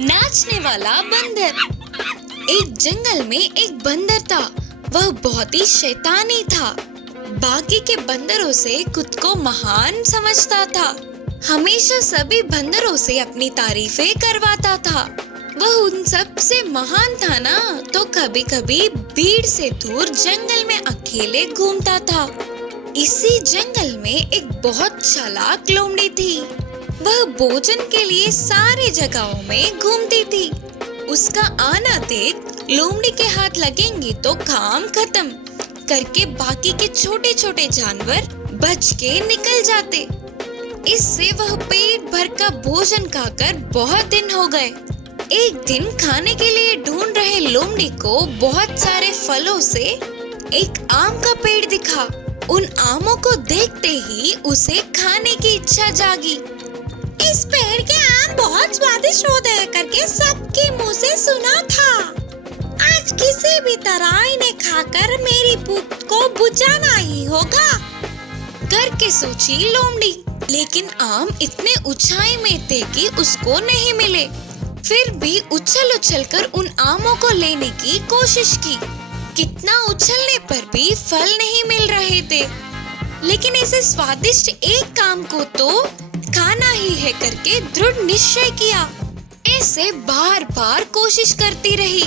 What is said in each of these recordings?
नाचने वाला बंदर। एक जंगल में एक बंदर था। वह बहुत ही शैतानी था। बाकी के बंदरों से खुद को महान समझता था। हमेशा सभी बंदरों से अपनी तारीफें करवाता था। वह उन सब से महान था ना, तो कभी कभी भीड़ से दूर जंगल में अकेले घूमता था। इसी जंगल में एक बहुत चालाक लोमड़ी थी। वह भोजन के लिए सारी जगहों में घूमती थी। उसका आना देख लोमड़ी के हाथ लगेंगे तो काम खत्म करके बाकी के छोटे छोटे जानवर बच के निकल जाते। इससे वह पेट भर का भोजन खाकर बहुत दिन हो गए। एक दिन खाने के लिए ढूंढ रहे लोमड़ी को बहुत सारे फलों से एक आम का पेड़ दिखा। उन आमों को देखते ही उसे खाने की इच्छा जागी। इस पेड़ के आम बहुत स्वादिष्ट होते हैं करके सबके मुंह से सुना था। आज किसी भी तरह इन्हें खाकर मेरी भूख को बुझाना ही होगा करके सोची लोमड़ी। लेकिन आम इतने ऊंचाई में थे कि उसको नहीं मिले। फिर भी उछल उछल कर उन आमों को लेने की कोशिश की। कितना उछलने पर भी फल नहीं मिल रहे थे। लेकिन इसे स्वादिष्ट एक आम को तो खाना ही है करके दृढ़ निश्चय किया। ऐसे बार बार कोशिश करती रही।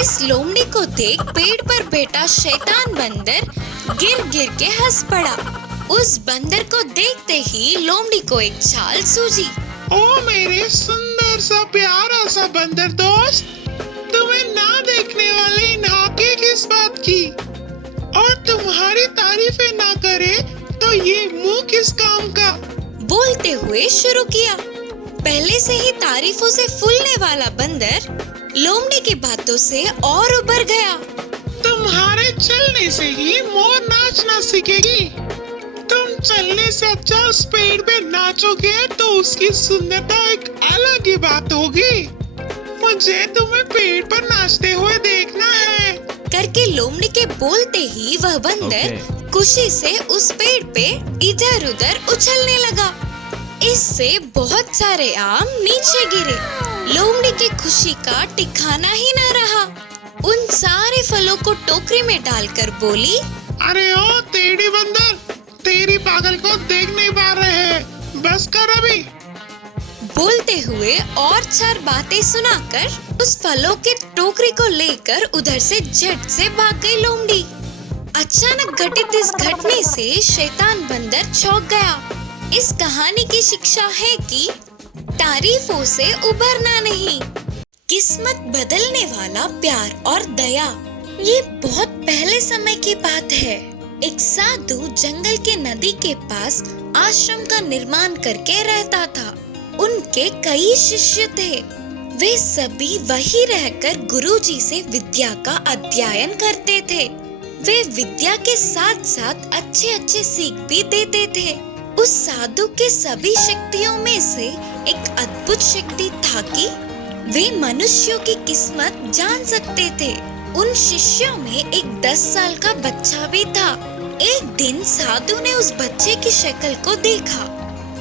इस लोमड़ी को देख पेड़ पर बैठा शैतान बंदर गिर गिर के हंस पड़ा। उस बंदर को देखते ही लोमड़ी को एक चाल सूझी। ओ मेरे सुंदर सा प्यारा सा बंदर दोस्त, तुम्हें ना देखने वाले इन हाके किस बात की, और तुम्हारी तारीफें ना करे तो ये मुंह किस काम का। बोलते हुए शुरू किया। पहले से ही तारीफों से फूलने वाला बंदर लोमड़ी की बातों से और उबर गया। तुम्हारे चलने से ही मोर नाचना सीखेगी। तुम चलने से अच्छा उस पेड़ पे नाचोगे तो उसकी सुंदरता एक अलग ही बात होगी। मुझे तुम्हें पेड़ पर नाचते हुए देखना है करके लोमड़ी के बोलते ही वह बंदर खुशी से उस पेड़ पे इधर उधर उछलने लगा। इससे बहुत सारे आम नीचे गिरे। लोमड़ी की खुशी का ठिकाना ही न रहा। उन सारे फलों को टोकरी में डालकर बोली, अरे ओ टेढ़ी बंदर, तेरी पागल को देख नहीं पा रहे हैं, बस कर अभी। बोलते हुए और चार बातें सुनाकर उस फलों के टोकरी को लेकर उधर से झट से भाग गई लोमड़ी। अचानक घटित इस घटने से शैतान बंदर चौंक गया। इस कहानी की शिक्षा है कि तारीफों से उबरना नहीं। किस्मत बदलने वाला प्यार और दया। ये बहुत पहले समय की बात है। एक साधु जंगल के नदी के पास आश्रम का निर्माण करके रहता था। उनके कई शिष्य थे। वे सभी वहीं रहकर गुरुजी से विद्या का अध्ययन करते थे। वे विद्या के साथ साथ अच्छे अच्छे सीख भी देते थे। उस साधु के सभी शक्तियों में से एक अद्भुत शक्ति था कि वे मनुष्यों की किस्मत जान सकते थे। उन शिष्यों में एक 10 साल का बच्चा भी था। एक दिन साधु ने उस बच्चे की शक्ल को देखा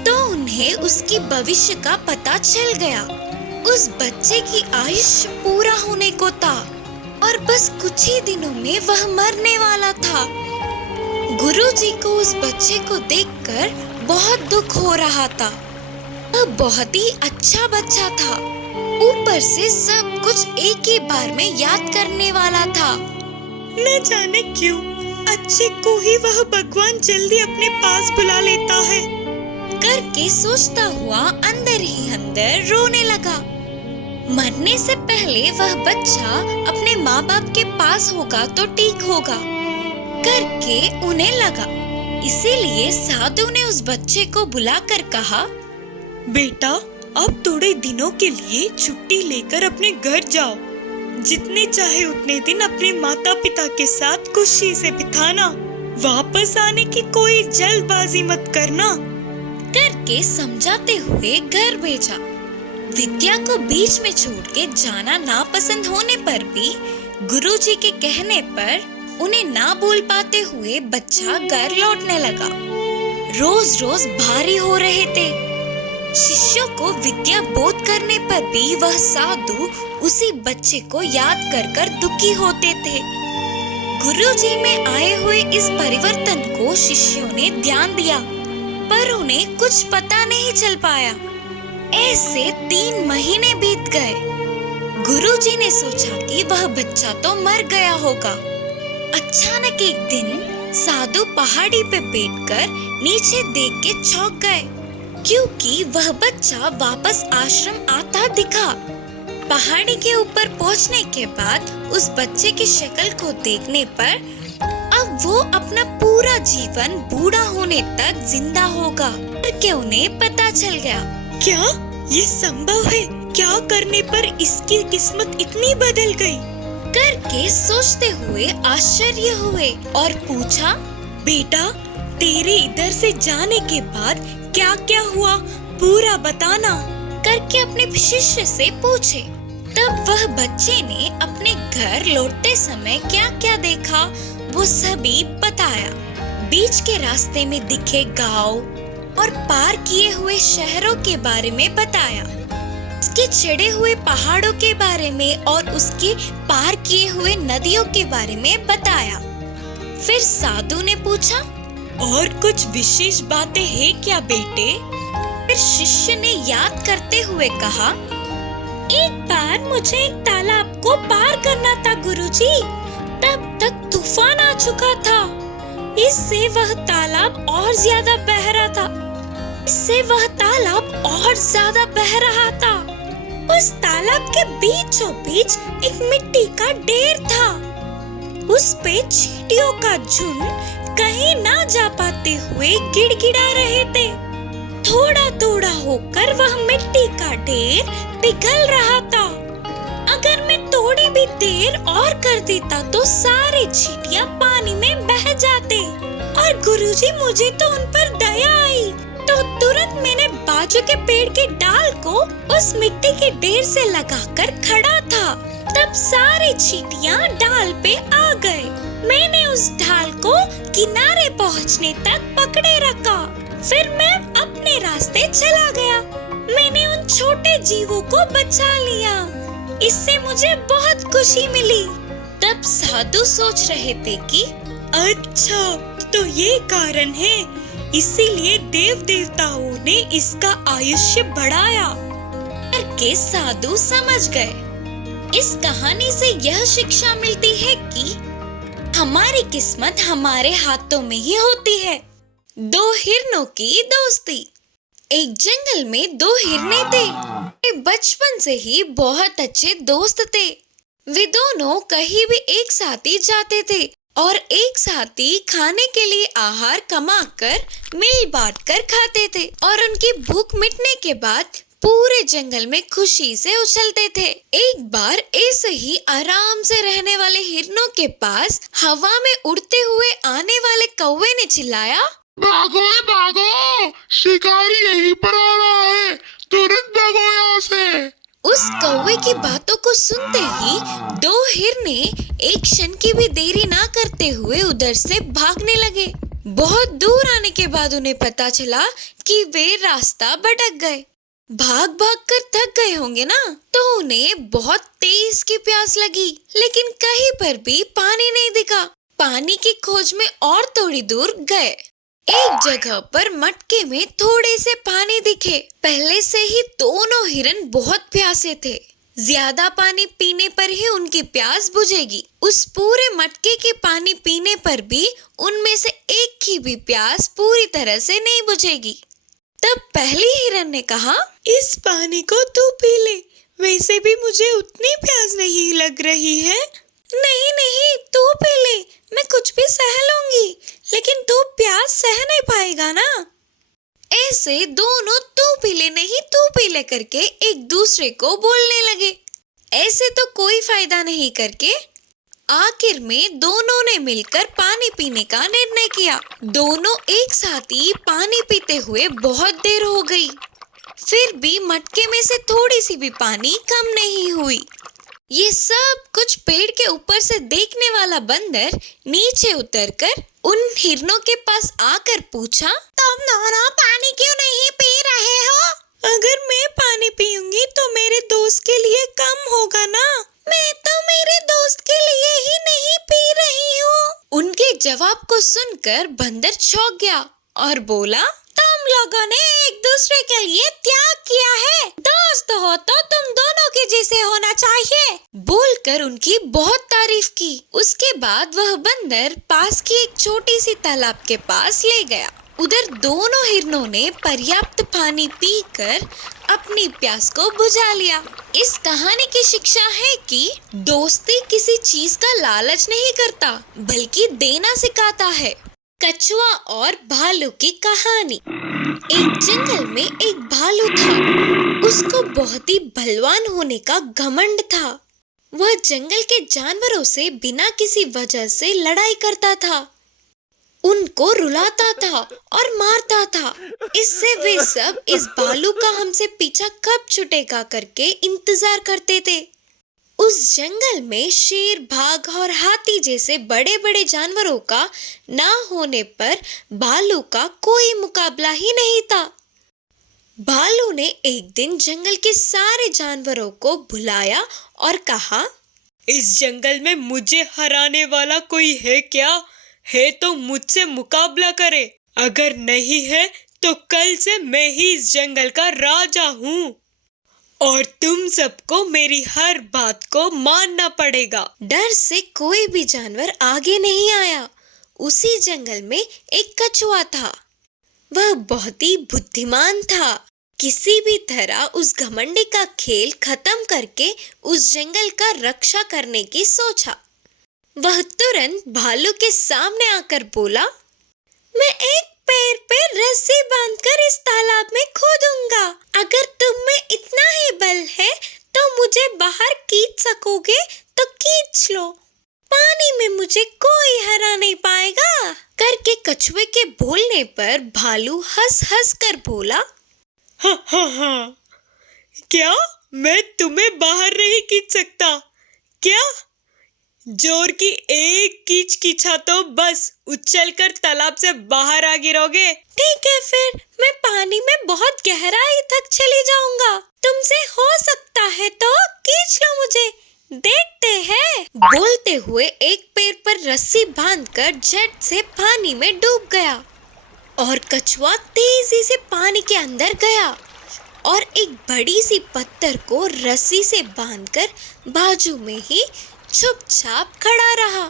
तो उन्हें उसकी भविष्य का पता चल गया। उस बच्चे की आयुष्य पूरा होने को था और बस कुछ ही दिनों में वह मरने वाला था। गुरुजी को उस बच्चे को देखकर बहुत दुख हो रहा था। वह बहुत ही अच्छा बच्चा था। ऊपर से सब कुछ एक ही बार में याद करने वाला था। न जाने क्यों अच्छे को ही वह भगवान जल्दी अपने पास बुला लेता है करके सोचता हुआ अंदर ही अंदर रोने लगा। मरने से पहले वह बच्चा अपने माँ बाप के पास होगा तो ठीक होगा करके उन्हें लगा। इसीलिए साधु ने उस बच्चे को बुलाकर कहा, बेटा अब थोड़े दिनों के लिए छुट्टी लेकर अपने घर जाओ। जितने चाहे उतने दिन अपने माता पिता के साथ खुशी से बिताना। वापस आने की कोई जल्दबाजी मत करना करके समझाते हुए घर भेजा। विद्या को बीच में छोड़ के जाना नापसंद होने पर भी गुरुजी के कहने पर उन्हें ना बोल पाते हुए बच्चा घर लौटने लगा। रोज रोज भारी हो रहे थे। शिष्यों को विद्या बोध करने पर भी वह साधु उसी बच्चे को याद कर कर दुखी होते थे। गुरुजी में आए हुए इस परिवर्तन को शिष्यों ने ध्यान दिया, पर उन्हें कुछ पता नहीं चल पाया। ऐसे 3 महीने बीत गए। गुरुजी ने सोचा कि वह बच्चा तो मर गया होगा। अचानक एक दिन साधु पहाड़ी पे बैठकर नीचे देख के चौंक गए, क्योंकि वह बच्चा वापस आश्रम आता दिखा। पहाड़ी के ऊपर पहुंचने के बाद उस बच्चे की शक्ल को देखने पर अब वो अपना पूरा जीवन बूढ़ा होने तक जिंदा होगा करके उन्हें पता चल गया। क्या ये संभव है? क्या करने पर इसकी किस्मत इतनी बदल गई? करके सोचते हुए आश्चर्य हुए और पूछा, बेटा तेरे इधर से जाने के बाद क्या क्या हुआ, पूरा बताना करके अपने शिष्य से पूछे। तब वह बच्चे ने अपने घर लौटते समय क्या क्या देखा वो सभी बताया। बीच के रास्ते में दिखे गांव और पार किए हुए शहरों के बारे में बताया, उसके चढ़े हुए पहाड़ों के बारे में और उसके पार किए हुए नदियों के बारे में बताया। फिर साधु ने पूछा, और कुछ विशेष बातें हैं क्या बेटे? फिर शिष्य ने याद करते हुए कहा, एक बार मुझे एक तालाब को पार करना था गुरुजी, तब तक तूफान आ चुका था। इससे वह तालाब और ज्यादा बह रहा था। उस तालाब के बीचों बीच एक मिट्टी का ढेर था। उस पे चींटियों का झुंड कहीं ना जा पाते हुए गिड़गिड़ा रहे थे। थोड़ा थोड़ा होकर वह मिट्टी का ढेर पिघल रहा था। अगर मैं थोड़ी भी देर और कर देता तो सारे चींटियां पानी में बह जाते। और गुरुजी मुझे तो उन पर दया आई, तो तुरंत मैंने बाजू के पेड़ के डाल को उस मिट्टी के ढेर से लगाकर खड़ा था। तब सारे चींटियां डाल पे आ गए। मैंने उस ढाल को किनारे पहुंचने तक पकड़े रखा। फिर मैं अपने रास्ते चला गया। मैंने उन छोटे जीवों को बचा लिया। इससे मुझे बहुत खुशी मिली। तब साधु सोच रहे थे कि अच्छा, तो ये कारण है, इसीलिए देव देवताओं ने इसका आयुष्य बढ़ाया करके साधु समझ गए। इस कहानी से यह शिक्षा मिलती है कि हमारी किस्मत हमारे हाथों में ही होती है। 2 हिरणों की दोस्ती। एक जंगल में 2 हिरने थे। वे बचपन से ही बहुत अच्छे दोस्त थे। वे दोनों कहीं भी एक साथ ही जाते थे और एक साथ ही खाने के लिए आहार कमाकर मिल बांट कर खाते थे और उनकी भूख मिटने के बाद पूरे जंगल में खुशी से उछलते थे। एक बार ऐसे ही आराम से रहने वाले हिरणों के पास हवा में उड़ते हुए आने वाले कौवे ने चिल्लाया, भागो भागो, शिकारी यहीं पर आ रहा है, तुरंत भागो यहाँ से। उस कौवे की बातों को सुनते ही 2 हिरने एक क्षण की भी देरी ना करते हुए उधर से भागने लगे। बहुत दूर आने के बाद उन्हें पता चला कि वे रास्ता भटक गए। भाग भाग कर थक गए होंगे ना, तो उन्हें बहुत तेज की प्यास लगी, लेकिन कहीं पर भी पानी नहीं दिखा। पानी की खोज में और थोड़ी दूर गए। एक जगह पर मटके में थोड़े से पानी दिखे। पहले से ही दोनों हिरन बहुत प्यासे थे। ज्यादा पानी पीने पर ही उनकी प्यास बुझेगी। उस पूरे मटके के पानी पीने पर भी उनमें से एक की भी प्यास पूरी तरह से नहीं बुझेगी। तब पहली हिरन ने कहा, इस पानी को तू पी ले, वैसे भी मुझे उतनी प्यास नहीं लग रही है। नहीं नहीं, तू पी ले, मैं कुछ भी सह लूंगी, लेकिन तू प्यास सह नहीं पाएगा ना। ऐसे दोनों तू पी ले नहीं तू पी ले करके एक दूसरे को बोलने लगे। ऐसे तो कोई फायदा नहीं करके आखिर में दोनों ने मिलकर पानी पीने का निर्णय किया। दोनों एक साथ ही पानी पीते हुए बहुत देर हो गई, फिर भी मटके में से थोड़ी सी भी पानी कम नहीं हुई। ये सब कुछ पेड़ के ऊपर से देखने वाला बंदर नीचे उतरकर उन हिरणों के पास आकर पूछा, तुम दोनों पानी क्यों नहीं पी रहे हो? अगर मैं पानी पीऊंगी तो मेरे दोस्त के लिए कम होगा ना। मैं तो मेरे दोस्त के लिए ही नहीं पी रही हूँ। उनके जवाब को सुनकर बंदर चौंक गया और बोला, तुम लोगों ने एक दूसरे के लिए त्याग किया है। दोस्त हो तो तुम दोनों के जैसे होना चाहिए। बोलकर उनकी बहुत तारीफ की। उसके बाद वह बंदर पास की एक छोटी सी तालाब के पास ले गया। उधर दोनों हिरणों ने पर्याप्त पानी पीकर अपनी प्यास को बुझा लिया। इस कहानी की शिक्षा है कि दोस्ती किसी चीज का लालच नहीं करता, बल्कि देना सिखाता है। कछुआ और भालू की कहानी। एक जंगल में एक भालू था। उसको बहुत ही बलवान होने का घमंड था। वह जंगल के जानवरों से बिना किसी वजह से लड़ाई करता था, उनको रुलाता था और मारता था। इससे वे सब इस भालू का हमसे पीछा कब छूटेगा करके इंतजार करते थे। उस जंगल में शेर, बाघ और हाथी जैसे बड़े बड़े जानवरों का ना होने पर भालू का कोई मुकाबला ही नहीं था। भालू ने एक दिन जंगल के सारे जानवरों को बुलाया और कहा, इस जंगल में मुझे हराने वाला कोई है क्या? है तो मुझसे मुकाबला करे। अगर नहीं है तो कल से मैं ही इस जंगल का राजा हूँ और तुम सबको मेरी हर बात को मानना पड़ेगा। डर से कोई भी जानवर आगे नहीं आया। उसी जंगल में एक कछुआ था। वह बहुत ही बुद्धिमान था। किसी भी तरह उस घमंडी का खेल खत्म करके उस जंगल का रक्षा करने की सोचा। वह तुरंत भालू के सामने आकर बोला, मैं एक पैर पे रस्सी बांधकर इस तालाब में कूदूंगा। अगर तुम में इतना ही बल है तो मुझे बाहर खींच सकोगे तो खींच लो। पानी में मुझे कोई हरा नहीं पाएगा। करके कछुए के बोलने पर भालू हंस हंस कर बोला, हाँ, क्या मैं तुम्हें बाहर नहीं खींच सकता क्या? जोर की एक कीच कीछा तो बस उछलकर तालाब से बाहर आ गिरोगे। ठीक है, फिर मैं पानी में बहुत गहराई तक चली जाऊंगा। तुमसे हो सकता है तो खींच लो मुझे, देखते हैं। बोलते हुए एक पैर पर रस्सी बांधकर झट से पानी में डूब गया और कछुआ तेजी से पानी के अंदर गया और एक बड़ी सी पत्थर को रस्सी से बांधकर बाजू में ही चुपचाप खड़ा रहा।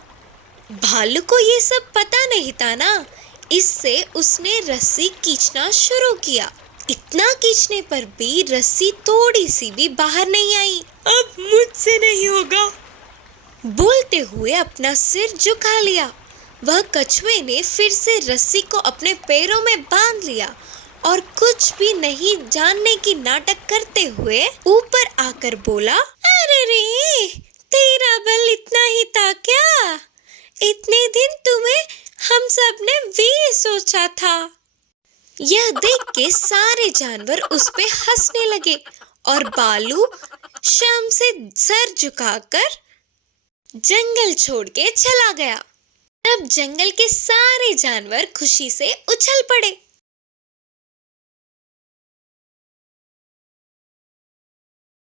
भालू को ये सब पता नहीं था ना, इससे उसने रस्सी खींचना शुरू किया। इतना खींचने पर भी रस्सी थोड़ी सी भी बाहर नहीं आई। अब मुझसे नहीं होगा। बोलते हुए अपना सिर झुका लिया। वह कछुए ने फिर से रस्सी को अपने पैरों में बांध लिया और कुछ भी नहीं जानने की नाटक करते हुए ऊपर आकर बोला, अरे रे, तेरा बल इतना ही था क्या? इतने दिन तुम्हें हम सब ने भी सोचा था। यह देख के सारे जानवर उस पे हंसने लगे और भालू शर्म से सर झुकाकर जंगल छोड़ के चला गया। तब जंगल के सारे जानवर खुशी से उछल पड़े।